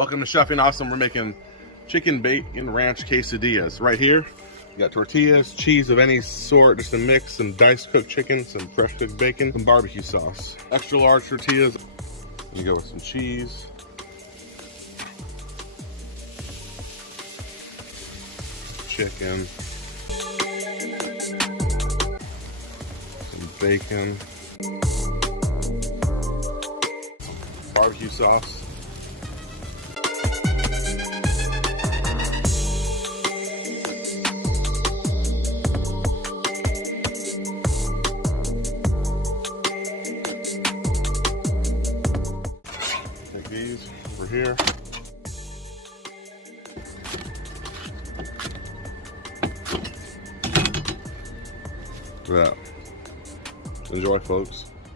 Welcome to Chefing Awesome. We're making chicken bacon ranch quesadillas. Right here, you got tortillas, cheese of any sort, just a mix, some diced cooked chicken, some fresh cooked bacon, some barbecue sauce. Extra large tortillas. You go with some cheese. Chicken. Some bacon. Barbecue sauce. Take these over here. Look at that. Enjoy, folks.